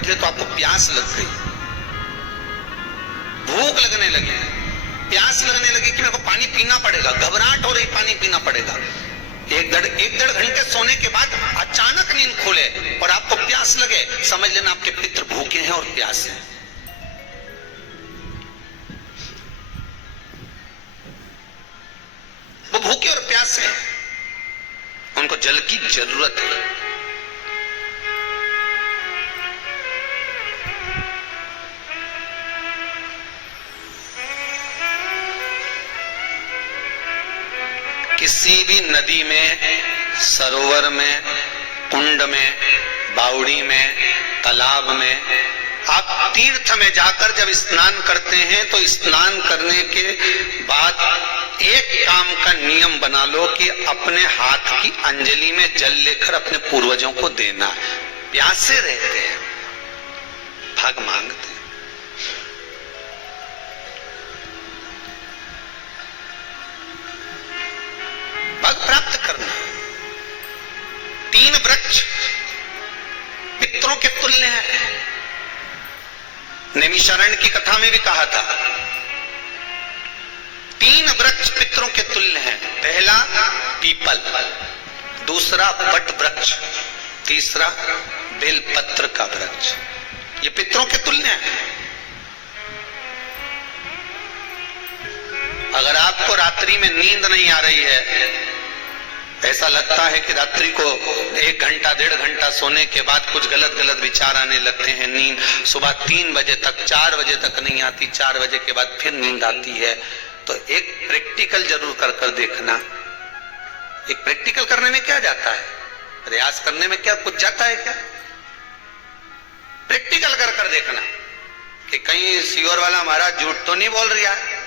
उठे तो आपको प्यास लग गई, भूख लगने लगी, प्यास लगने लगी कि मेरे को पानी पीना पड़ेगा, घबराहट हो रही, पानी पीना पड़ेगा। एक डेढ़ घंटे सोने के बाद अचानक नींद खुले और आपको प्यास लगे, समझ लेना आपके पितृ भूखे हैं और प्यास है। वो भूखे और प्यास है, उनको जल की जरूरत है। किसी भी नदी में, सरोवर में, कुंड में, बावड़ी में, तालाब में, आप तीर्थ में जाकर जब स्नान करते हैं तो स्नान करने के बाद एक काम का नियम बना लो कि अपने हाथ की अंजलि में जल लेकर अपने पूर्वजों को देना। प्यासे रहते हैं, भाग मांगते हैं। भाग प्राप्त करना। 3 वृक्ष पितरों के तुल्य हैं। नैमिषारण्य की कथा में भी कहा था 3 वृक्ष पितरों के तुल्य हैं। पहला पीपल, दूसरा वट वृक्ष, तीसरा बेलपत्र का वृक्ष। ये पितरों के तुल्य हैं। अगर आपको रात्रि में नींद नहीं आ रही है, ऐसा लगता है कि रात्रि को 1 घंटा 1.5 घंटा सोने के बाद कुछ गलत गलत विचार आने लगते हैं, नींद सुबह 3 बजे तक 4 बजे तक नहीं आती, 4 बजे के बाद फिर नींद आती है, तो एक प्रैक्टिकल जरूर कर देखना। एक प्रैक्टिकल करने में क्या जाता है, प्रयास करने में क्या कुछ जाता है क्या? प्रैक्टिकल कर देखना कि कहीं सीवर वाला महाराज झूठ तो नहीं बोल रहा है,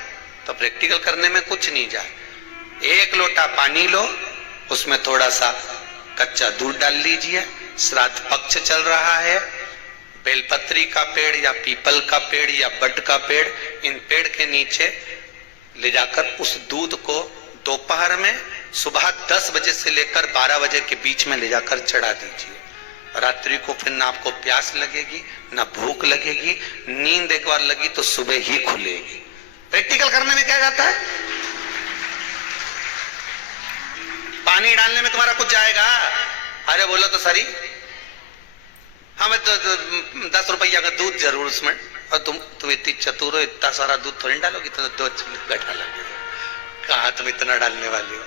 तो प्रैक्टिकल करने में कुछ नहीं जाए। 1 लोटा पानी लो, उसमें थोड़ा सा कच्चा दूध डाल लीजिए, श्राद्ध पक्ष चल रहा है, बेलपत्री का पेड़ या पीपल का पेड़ या बट का पेड़, इन पेड़ के नीचे ले जाकर उस दूध को दोपहर में सुबह 10 बजे से लेकर 12 बजे के बीच में ले जाकर चढ़ा दीजिए। रात्रि को फिर ना आपको प्यास लगेगी ना भूख लगेगी, नींद एक बार लगी तो सुबह ही खुलेगी। प्रैक्टिकल करने में क्या जाता है? पानी डालने में तुम्हारा कुछ जाएगा? अरे बोलो तो सरी, हमें तो 10 रुपया का दूध जरूर उसमें, और तुम इतनी चतुर हो, इतना सारा दूध थोड़ी डालोगी, तो 2 बैठा लगे। कहा तुम इतना डालने वाली हो?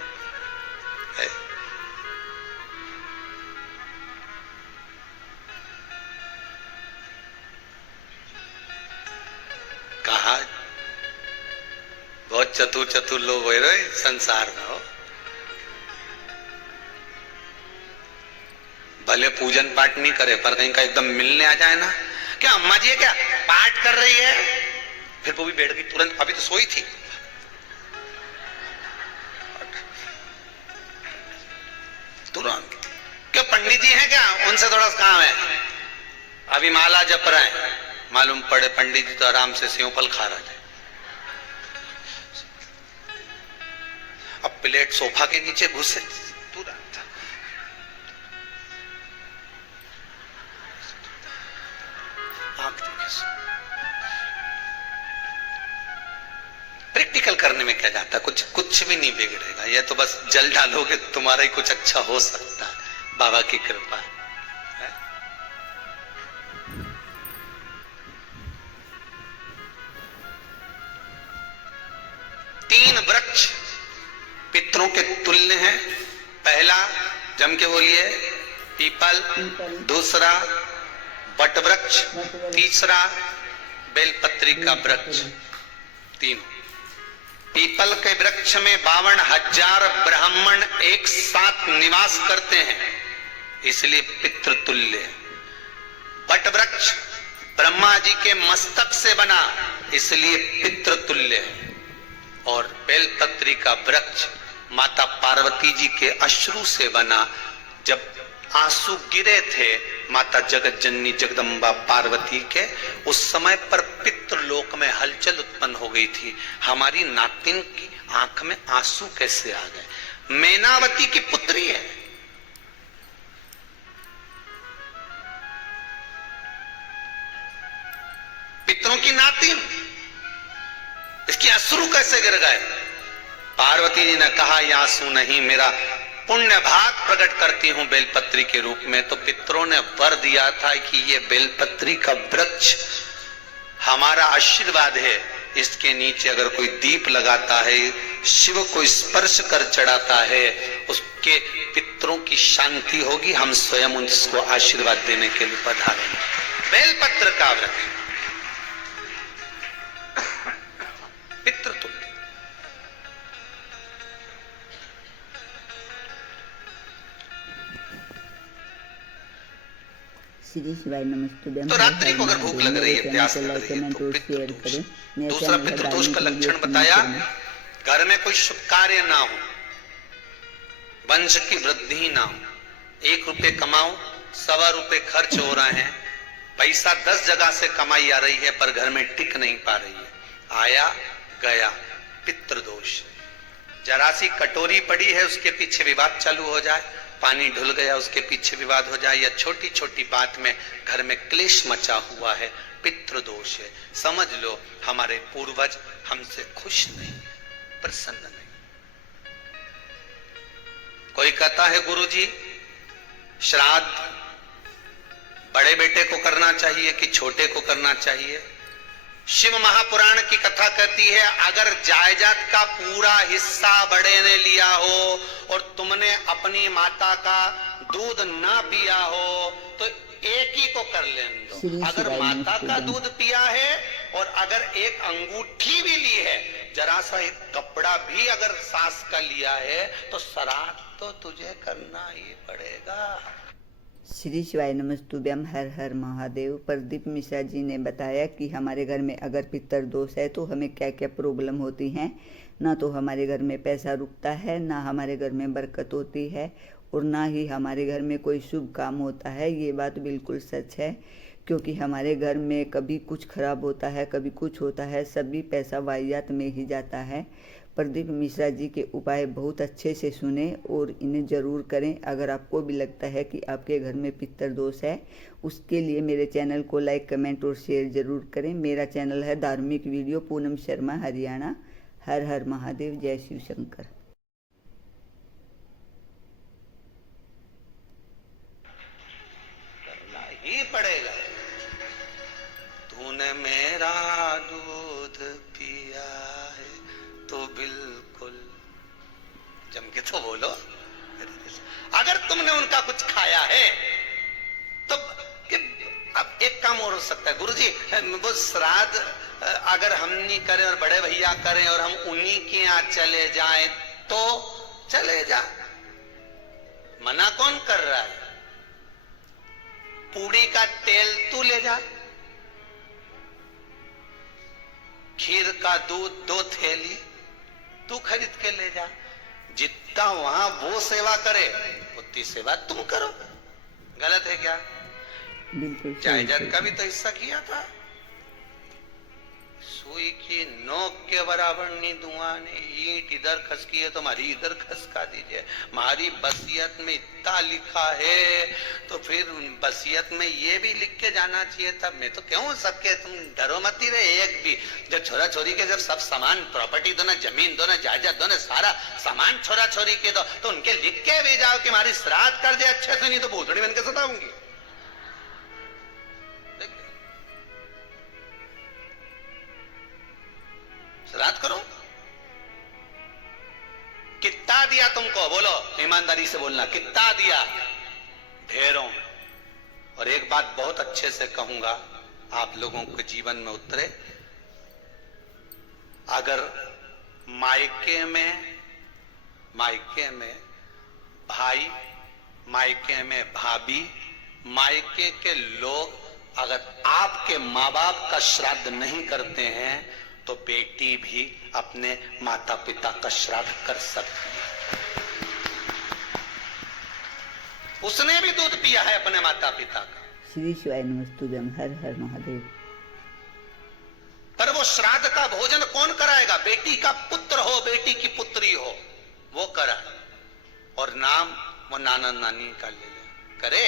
कहा बहुत चतुर लोग हो रहे संसार में हो। भले पूजन पाठ नहीं करे, पर कहीं का एकदम मिलने आ जाए ना, क्या अम्मा जी है क्या पाठ कर रही है, फिर वो भी बैठ गई तुरंत, अभी तो सोई थी। तुरंत क्या पंडित जी हैं क्या, उनसे थोड़ा काम है, अभी माला जप रहे हैं, मालूम पड़े पंडित जी तो आराम से सेव फल खा रहे थे। अब प्लेट सोफा के नीचे घुसे, तुरंत प्रैक्टिकल करने में क्या जाता है? कुछ भी नहीं बिगड़ेगा, ये तो बस जल डालोगे तुम्हारा ही कुछ अच्छा हो सकता है, बाबा की कृपा है। 3 वृक्ष पितरों के तुल्य हैं। पहला जम के बोलिए पीपल, दूसरा वट वृक्ष, तीसरा बेलपत्री का वृक्ष। 3 पीपल के वृक्ष में 52,000 ब्राह्मण एक साथ निवास करते हैं, इसलिए पितृतुल्य। वट वृक्ष ब्रह्मा जी के मस्तक से बना, इसलिए पितृतुल्य। और बेलपत्री का वृक्ष माता पार्वती जी के अश्रु से बना। जब आंसू गिरे थे माता जगत जननी जगदम्बा पार्वती के, उस समय पर पितृलोक में हलचल उत्पन्न हो गई थी। हमारी नातिन की आंख में आंसू कैसे आ गए? मैनावती की पुत्री है, पितरों की नातिन, इसके अश्रु कैसे गिर गए। पार्वती जी ने कहा ये आंसू नहीं, मेरा पुण्य भाग प्रकट करती हूं बेलपत्री के रूप में। तो पितरों ने वर दिया था कि ये बेलपत्री का वृक्ष हमारा आशीर्वाद है, इसके नीचे अगर कोई दीप लगाता है, शिव को स्पर्श कर चढ़ाता है, उसके पितरों की शांति होगी। हम स्वयं उसको आशीर्वाद देने के लिए पधारेंगे। बेलपत्र का वृक्ष पितृ तुल्य। श्री शिवाय नमस्ते। तो रात्रि को अगर भूख लग रही है, प्यास लग रही है, तो पितृदोष। दूसरा पितृदोष का लक्षण बताया, घर में कोई शुभ कार्य ना हो, वंश की वृद्धि ना हो, 1 रुपए कमाओ, 1.25 रुपए खर्च हो रहे हैं, पैसा 10 जगह से कमाई आ रही है पर घर में टिक नहीं पा रही है, आया गया, पितृदोष। जरा सी कटोरी पड़ी है, उसके पीछे विवाद चालू हो जाए, पानी ढुल गया उसके पीछे विवाद हो जाए, या छोटी छोटी बात में घर में क्लेश मचा हुआ है, पितृदोष है। समझ लो हमारे पूर्वज हमसे खुश नहीं, प्रसन्न नहीं। कोई कहता है गुरुजी श्राद्ध बड़े बेटे को करना चाहिए कि छोटे को करना चाहिए। शिव महापुराण की कथा कहती है, अगर जायदाद का पूरा हिस्सा बड़े ने लिया हो और तुमने अपनी माता का दूध ना पिया हो तो एक ही को कर लेने दो। अगर माता का दूध पिया है और अगर एक अंगूठी भी ली है, जरा सा एक कपड़ा भी अगर सास का लिया है, तो श्राद्ध तो तुझे करना ही पड़ेगा। श्री शिवाय नमस्तुभ्यम। हर हर महादेव। प्रदीप मिश्रा जी ने बताया कि हमारे घर में अगर पितर दोष है तो हमें क्या क्या प्रॉब्लम होती हैं। ना तो हमारे घर में पैसा रुकता है, ना हमारे घर में बरकत होती है, और ना ही हमारे घर में कोई शुभ काम होता है। ये बात बिल्कुल सच है, क्योंकि हमारे घर में कभी कुछ खराब होता है, कभी कुछ होता है, सभी पैसा वाहियात में ही जाता है। प्रदीप मिश्रा जी के उपाय बहुत अच्छे से सुने और इन्हें ज़रूर करें। अगर आपको भी लगता है कि आपके घर में पितर दोष है, उसके लिए मेरे चैनल को लाइक, कमेंट और शेयर ज़रूर करें। मेरा चैनल है धार्मिक वीडियो पूनम शर्मा हरियाणा। हर हर महादेव। जय शिव शंकर। करना ही पड़ेगा। तूने मेरा दूध पिया है तो बिल्कुल जम के तो बोलो। अगर तुमने उनका कुछ खाया है तो अब एक काम और हो सकता है, गुरुजी वो श्राद्ध अगर हम नहीं करें और बड़े भैया करें और हम उन्हीं के यहाँ चले जाएं तो चले जा, मना कौन कर रहा है। पूड़ी का तेल तू ले जा, खीर का दूध 2 थैली तू खरीद के ले जा। जितना वहां वो सेवा करे उतनी सेवा तुम करो। गलत है क्या? बिल्कुल। जायदाद का भी तो हिस्सा किया था। सुई की नोक के बराबर नहीं दूंगा ने, ईंट इधर खसकी है तो हमारी इधर खसका दीजिए। हमारी बसियत में इतना लिखा है तो फिर बसियत में ये भी लिख के जाना चाहिए। तब मैं तो क्यों सबके तुम डरो मत ही रहे। एक भी जब छोरा छोरी के जब सब सामान प्रॉपर्टी दो ना, जमीन दो ना, जायदाद दो ना, सारा सामान छोरा छोरी के दो, तो उनके लिख के भी जाओ कि हमारी श्राद्ध कर दे अच्छे से, नहीं तो भूतड़ी बन के सताऊंगी। श्राद्ध करो। कितना दिया तुमको? बोलो, ईमानदारी से बोलना, कितना दिया? ढेरों। और एक बात बहुत अच्छे से कहूंगा, आप लोगों के जीवन में उतरे। अगर मायके में भाई, मायके में भाभी, मायके के लोग अगर आपके माँ बाप का श्राद्ध नहीं करते हैं तो बेटी भी अपने माता पिता का श्राद्ध कर सकती है। उसने भी दूध पिया है अपने माता पिता का। श्री शिवाय नमस्तुभ्यम। हर हर महादेव। पर वो श्राद्ध का भोजन कौन कराएगा? बेटी का पुत्र हो, बेटी की पुत्री हो, वो कराए। और नाम वो नाना नानी का ले करे।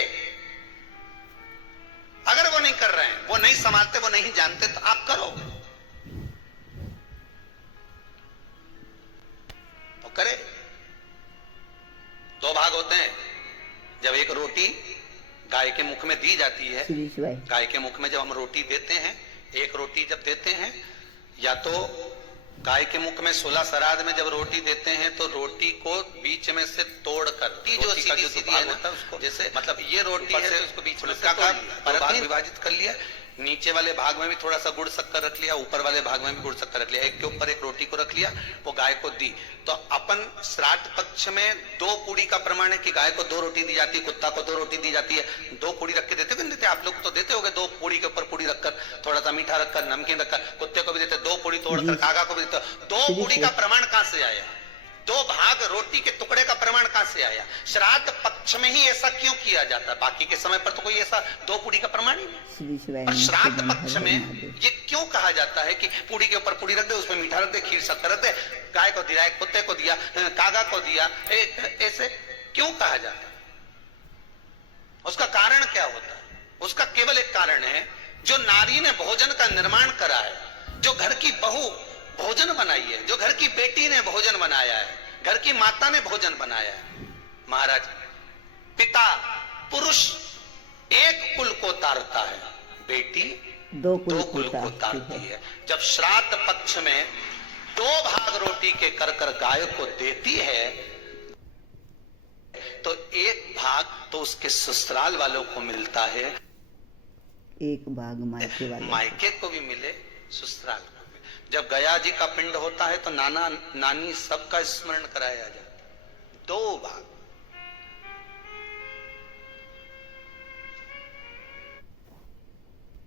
अगर वो नहीं कर रहे हैं, वो नहीं संभालते, वो नहीं जानते, तो आप करो तो करे। दो भाग होते हैं। जब एक रोटी गाय के मुख में दी जाती है, गाय के मुख में जब हम रोटी देते हैं, एक रोटी जब देते हैं, या तो गाय के मुख में 16 श्राद्ध में जब रोटी देते हैं तो रोटी को बीच में से तोड़कर, जो सीधी है ना, उसको जैसे मतलब ये रोटी है तो उसको बीच में से भाग विभाजित कर लिया, नीचे वाले भाग में भी थोड़ा सा गुड़ शक्कर रख लिया, ऊपर वाले भाग में भी गुड़ शक्कर रख लिया, एक के ऊपर एक रोटी को रख लिया, वो गाय को दी। तो अपन श्राद्ध पक्ष में 2 पूड़ी का प्रमाण है कि गाय को 2 रोटी दी जाती है, कुत्ता को 2 रोटी दी जाती है। 2 पूड़ी रख के देते हो, देते आप लोग तो देते होगे, 2 पूड़ी के ऊपर पूड़ी रखकर, थोड़ा सा मीठा रखकर, नमकीन रखकर, कुत्ते को भी देते, 2 पूड़ी तोड़कर कागा को भी देते। 2 पूड़ी का प्रमाण कहां से आया? 2 भाग रोटी के टुकड़े का प्रमाण कहां से आया? श्राद्ध पक्ष में ही ऐसा क्यों किया जाता है? बाकी के समय पर तो कोई ऐसा 2 पूड़ी का प्रमाण ही नहीं। और श्राद्ध पक्ष में ये क्यों कहा जाता है कि पूड़ी के ऊपर पूड़ी रख दे, उसमें मीठा रख दे, खीर शक्कर रख दे, गाय को दिया, कुत्ते को दिया, कागा को दिया, ऐसे क्यों कहा जाता है? उसका कारण क्या होता है? उसका केवल एक कारण है, जो नारी ने भोजन का निर्माण करा है, जो घर की बहू भोजन बनाई है, जो घर की बेटी ने भोजन बनाया है, घर की माता ने भोजन बनाया है। महाराज, पिता पुरुष एक कुल को तारता है, बेटी 2 कुल को तारती है। जब श्राद्ध पक्ष में 2 भाग रोटी के कर गाय को देती है, तो 1 भाग तो उसके ससुराल वालों को मिलता है, 1 भाग मायके वाले, मायके को भी मिले, ससुराल को भी। जब गया जी का पिंड होता है तो नाना नानी सबका स्मरण कराया जाता है। 2 भाग।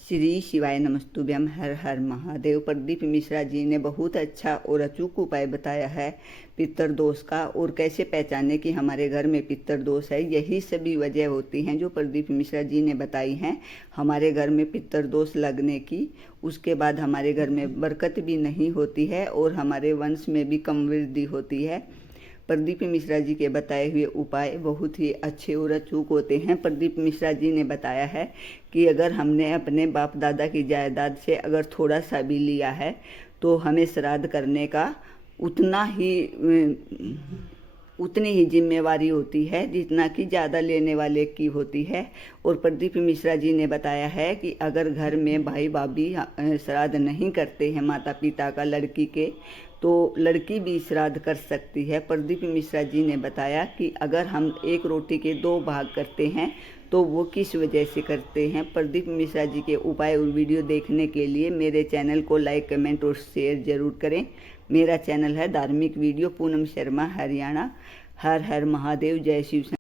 श्री शिवाय नमस्तुभ्यम, हर हर महादेव। प्रदीप मिश्रा जी ने बहुत अच्छा और अचूक उपाय बताया है पितर दोष का, और कैसे पहचाने कि हमारे घर में पितर दोष है। यही सभी वजह होती हैं जो प्रदीप मिश्रा जी ने बताई हैं हमारे घर में पितर दोष लगने की। उसके बाद हमारे घर में बरकत भी नहीं होती है और हमारे वंश में भी कम वृद्धि होती है। प्रदीप मिश्रा जी के बताए हुए उपाय बहुत ही अच्छे और अचूक होते हैं। प्रदीप मिश्रा जी ने बताया है कि अगर हमने अपने बाप दादा की जायदाद से अगर थोड़ा सा भी लिया है तो हमें श्राद्ध करने का उतनी ही जिम्मेवारी होती है जितना कि ज़्यादा लेने वाले की होती है। और प्रदीप मिश्रा जी ने बताया है कि अगर घर में भाई भाभी श्राद्ध नहीं करते हैं माता पिता का लड़की के, तो लड़की भी श्राद्ध कर सकती है। प्रदीप मिश्रा जी ने बताया कि अगर हम 1 रोटी के 2 भाग करते हैं तो वो किस वजह से करते हैं। प्रदीप मिश्रा जी के उपाय और वीडियो देखने के लिए मेरे चैनल को लाइक, कमेंट और शेयर जरूर करें। मेरा चैनल है धार्मिक वीडियो पूनम शर्मा हरियाणा। हर हर महादेव, जय शिव।